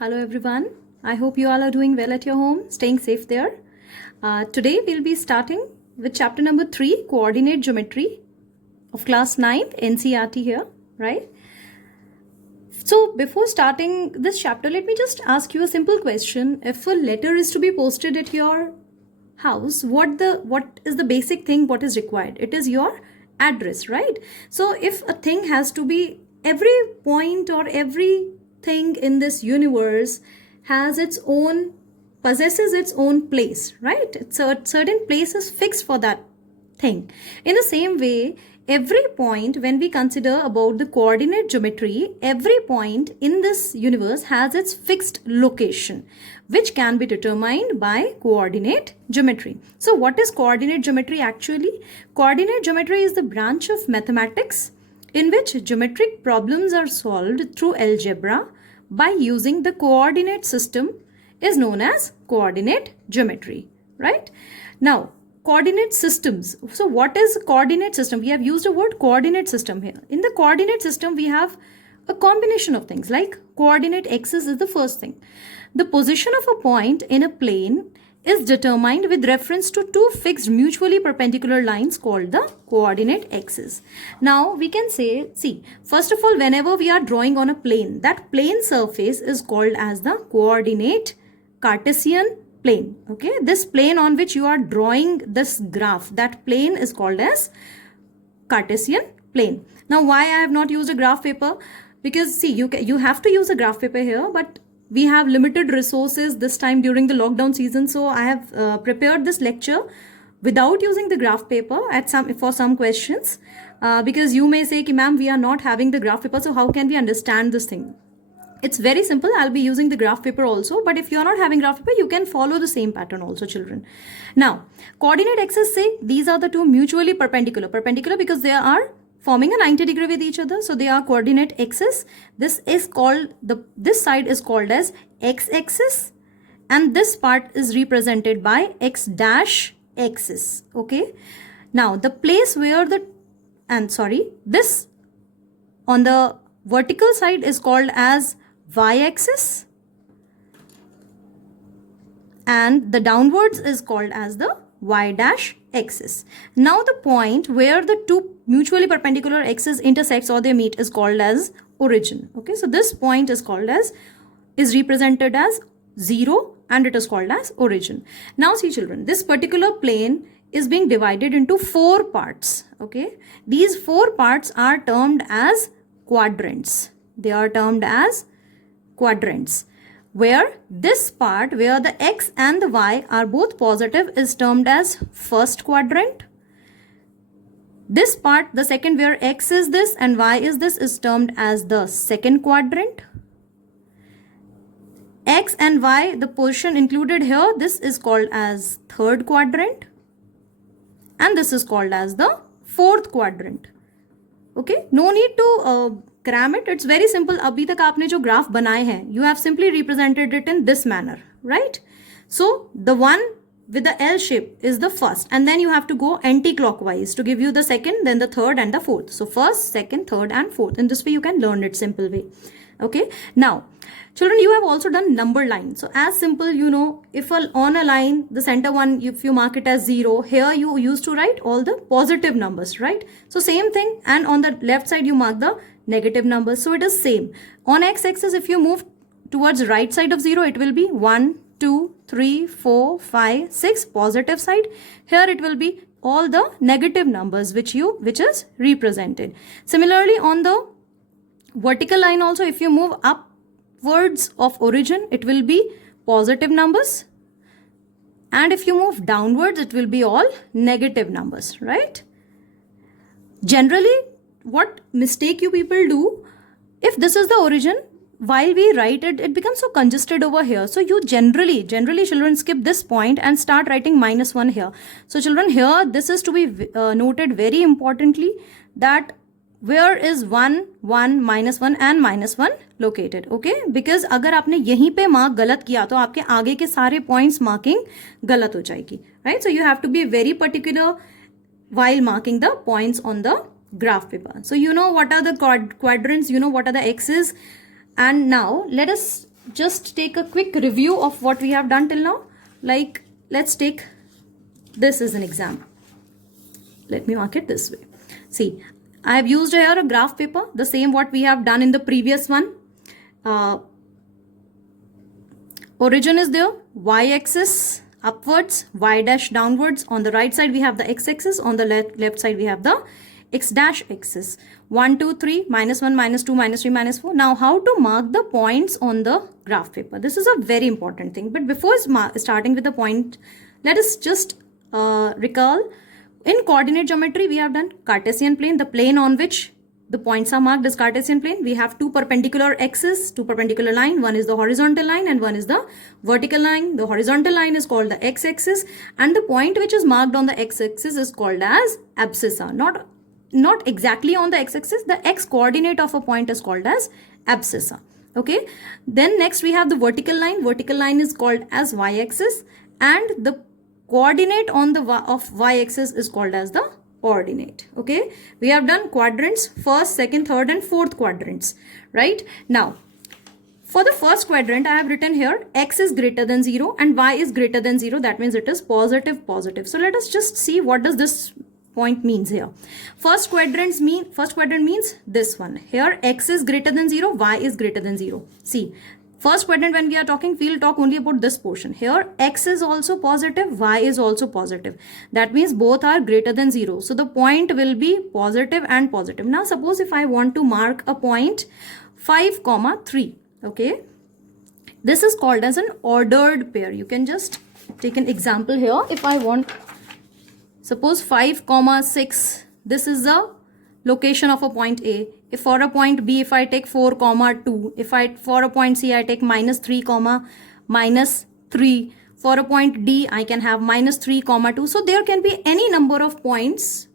Hello everyone. I hope you all are doing well at your home, staying safe there. Today we'll be starting with chapter number 3, Coordinate Geometry of class 9th NCERT here, right? So before starting this chapter, let me just ask you a simple question. If a letter is to be posted at your house, what is the basic thing what is required? It is your address, right? So if a thing has to be, every point or everything in this universe possesses its own place, right? So a certain place is fixed for that thing. In the same way, every point, when we consider about the coordinate geometry, every point in this universe has its fixed location, which can be determined by coordinate geometry. So what is coordinate geometry actually? Coordinate geometry is the branch of mathematics in which geometric problems are solved through algebra by using the coordinate system is known as coordinate geometry, right? Now, coordinate systems. So what is coordinate system? We have used the word coordinate system here. In the coordinate system, we have a combination of things like coordinate axis is the first thing. The position of a point in a plane is determined with reference to two fixed mutually perpendicular lines called the coordinate axis. Now we can say, see, first of all, whenever we are drawing on a plane, that plane surface is called as the coordinate Cartesian plane. Okay, this plane on which you are drawing this graph, that plane is called as Cartesian plane. Now why I have not used a graph paper? Because see, you have to use a graph paper here, but we have limited resources this time during the lockdown season, so I have prepared this lecture without using the graph paper for some questions, because you may say, ma'am, we are not having the graph paper, so how can we understand this thing? It's very simple. I'll be using the graph paper also, but if you are not having graph paper, you can follow the same pattern also, children. Now, coordinate axes say these are the two mutually perpendicular because they are forming a 90-degree with each other, so they are coordinate axes. This side is called as x-axis, and this part is represented by x dash axis. Okay. Now the place where this on the vertical side is called as y-axis, and the downwards is called as the y dash axis. Now the point where the two mutually perpendicular axes intersects or they meet is called as origin. Okay, so this point is represented as 0 and it is called as origin. Now see, children, this particular plane is being divided into 4 parts. Okay, these 4 parts are termed as quadrants. They are termed as quadrants, where this part where the x and the y are both positive is termed as first quadrant. This part, the second, where x is this and y is this, is termed as the second quadrant. X and y, the position included here, this is called as third quadrant, and this is called as the fourth quadrant. Okay, no need to cram it. It's very simple. अभी तक आपने जो graph बनाए हैं, you have simply represented it in this manner, right? So the one with the L shape is the first, and then you have to go anti-clockwise to give you the second, then the third and the fourth. So first, second, third and fourth. In this way you can learn it simple way. Okay, now children, you have also done number line. So as simple, you know, if on a line, the center one, if you mark it as 0, here you used to write all the positive numbers, right? So same thing, and on the left side you mark the negative numbers. So it is same. On x-axis, if you move towards right side of 0, it will be 1, 2, 3, 4, 5, 6 positive side. Here it will be all the negative numbers which is represented. Similarly, on the vertical line also, if you move upwards of origin, it will be positive numbers, and if you move downwards, it will be all negative numbers, right? Generally, what mistake you people do, if this is the origin, while we write it, it becomes so congested over here. So you generally children skip this point and start writing -1 here. So children, here this is to be noted very importantly, that where is 1, 1, -1 and -1 located. Okay, because अगर आपने यहीं पे mark गलत किया तो आपके आगे के सारे पॉइंट्स मार्किंग गलत हो जाएगी, right? So you have to be very particular while marking the points on the graph paper. So you know what are the quadrants, you know what are the axes, and now let us just take a quick review of what we have done till now. Like, let's take this as an example. Let me mark it this way. See, I have used here a graph paper, the same what we have done in the previous one. Origin is there, y-axis upwards, y dash downwards. On the right side we have the x-axis, on the left side we have the x dash axis. 1, 2, 3, minus 1, minus 2, minus 3, minus 4. Now how to mark the points on the graph paper? This is a very important thing. But before starting with the point, let us just recall. In coordinate geometry, we have done Cartesian plane, the plane on which the points are marked as Cartesian plane. We have two perpendicular axes, two perpendicular line. One is the horizontal line and one is the vertical line. The horizontal line is called the x-axis and the point which is marked on the x-axis is called as abscissa. Not exactly on the x-axis, the x-coordinate of a point is called as abscissa. Okay. Then next we have the vertical line. Vertical line is called as y-axis and the coordinate on the of y-axis is called as the ordinate. Okay, we have done quadrants, first, second, third and fourth quadrants, right? Now for the first quadrant I have written here x is greater than 0 and y is greater than 0. That means it is positive. So let us just see what does this point means here. First quadrant means this one. Here x is greater than 0, y is greater than 0. See, first quadrant, when we are talking, we'll talk only about this portion. Here, x is also positive, y is also positive. That means both are greater than 0. So the point will be positive and positive. Now, suppose if I want to mark a point 5, 3. Okay. This is called as an ordered pair. You can just take an example here. If I want, suppose 5, 6. This is the location of a point A. If for a point B, if I take 4, 2. For a point C, I take -3, -3. For a point D, I can have -3, 2. So there can be any number of points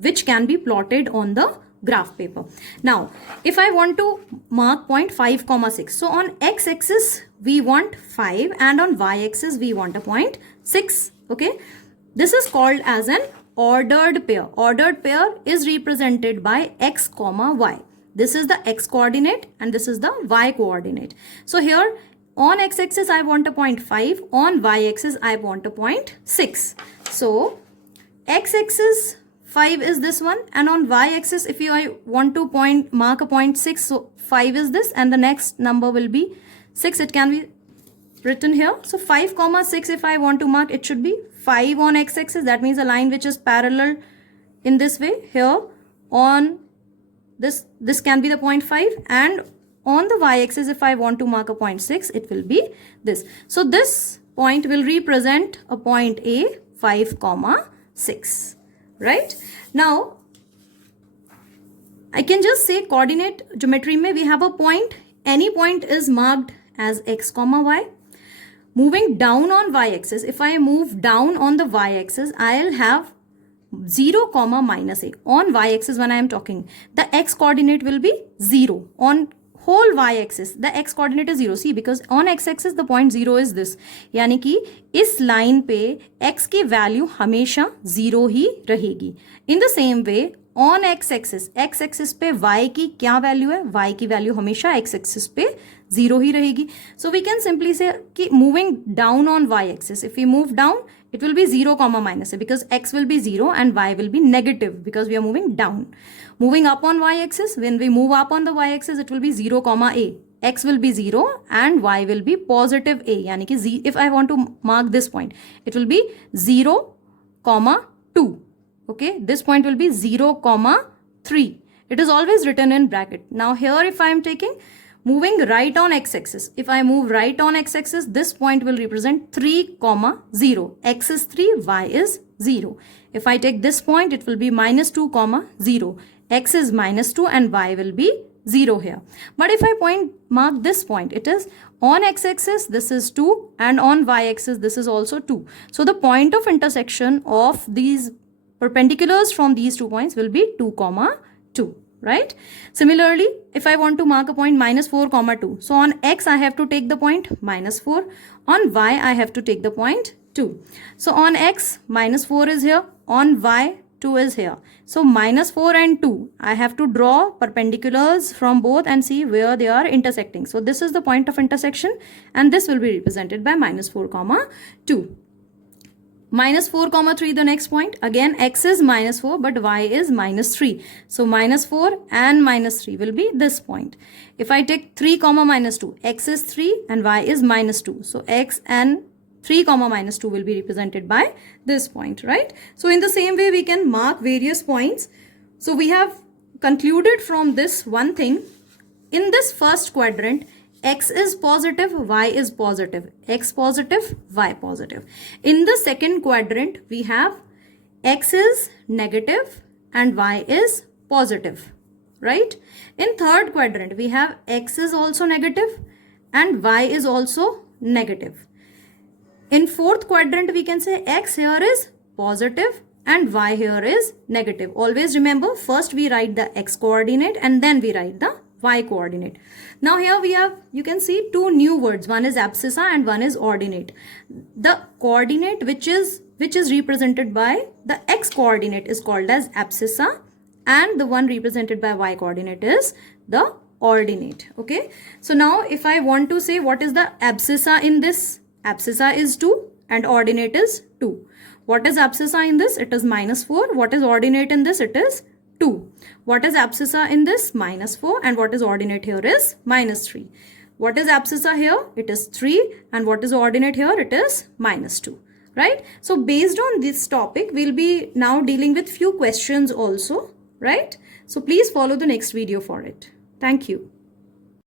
which can be plotted on the graph paper. Now, if I want to mark point 5, 6. So on x-axis, we want 5 and on y-axis, we want a point 6. Okay. This is called as an ordered pair. Ordered pair is represented by x, y. This is the x coordinate and this is the y coordinate. So here on x-axis I want a point 5, on y-axis I want a point 6. So x-axis 5 is this one and on y-axis if I want to mark a point 6, so 5 is this and the next number will be 6. It can be written here. So 5, 6 if I want to mark, it should be 5 on x-axis. That means a line which is parallel in this way. Here on this can be the point 5 and on the y-axis if I want to mark a point 6, it will be this. So this point will represent a point A, 5, 6, right? Now I can just say coordinate geometry mein we have a point. Any point is marked as x, y. Moving down on y-axis, if I move down on the y-axis, I'll have 0, -a. On y-axis when I am talking, the x coordinate will be 0. On whole y-axis, the x coordinate is 0. See, because on x-axis the point 0 is this. यानी कि इस line पे x की value हमेशा 0 ही रहेगी. In the same way, on x-axis पे y की क्या value है? Y की value हमेशा x-axis पे 0 ही रहेगी. So we can simply say कि moving down on y-axis, if we move down, it will be 0, -a because x will be 0 and y will be negative because we are moving down. Moving up on y-axis, when we move up on the y-axis, it will be 0, a. X will be 0 and y will be positive a. यानी कि if I want to mark this point, it will be 0, 2. Okay, this point will be 0, 3. It is always written in bracket. Now here if I am taking moving right on x-axis, if I move right on x-axis, this point will represent 3, 0. X is 3, y is 0. If I take this point, it will be -2, 0. X is -2 and y will be 0 here. But if I mark this point, it is on x-axis, this is 2 and on y-axis, this is also 2. So the point of intersection of these perpendiculars from these 2 points will be 2, 2. Right? Similarly, if I want to mark a point -4, 2. So on x, I have to take the point -4. On y, I have to take the point 2. So on x, -4 is here. On y, 2 is here. So minus 4 and 2, I have to draw perpendiculars from both and see where they are intersecting. So this is the point of intersection, and this will be represented by minus 4 comma 2. Minus 4 comma 3, the next point. Again, x is minus 4 but y is minus 3. So minus 4 and minus 3 will be this point. If I take 3 comma minus 2, x is 3 and y is minus 2. So x and 3 comma minus 2 will be represented by this point, right? So in the same way, we can mark various points. So we have concluded from this one thing. In this first quadrant, x is positive, y is positive, x positive, y positive. In the second quadrant, we have x is negative and y is positive, right? In third quadrant, we have x is also negative and y is also negative. In fourth quadrant, we can say x here is positive and y here is negative. Always remember, first we write the x coordinate and then we write the y coordinate. Now here we have, you can see two new words. One is abscissa and one is ordinate. The coordinate which is represented by the x coordinate is called as abscissa, and the one represented by y coordinate is the ordinate. Okay. So now if I want to say what is the abscissa in this, abscissa is 2 and ordinate is 2. What is abscissa in this? It is minus 4. What is ordinate in this? It is 2. What is abscissa in this? Minus 4. And what is ordinate here is minus 3. What is abscissa here? It is 3. And what is ordinate here? It is minus 2. Right? So based on this topic, we'll be now dealing with few questions also. Right? So please follow the next video for it. Thank you.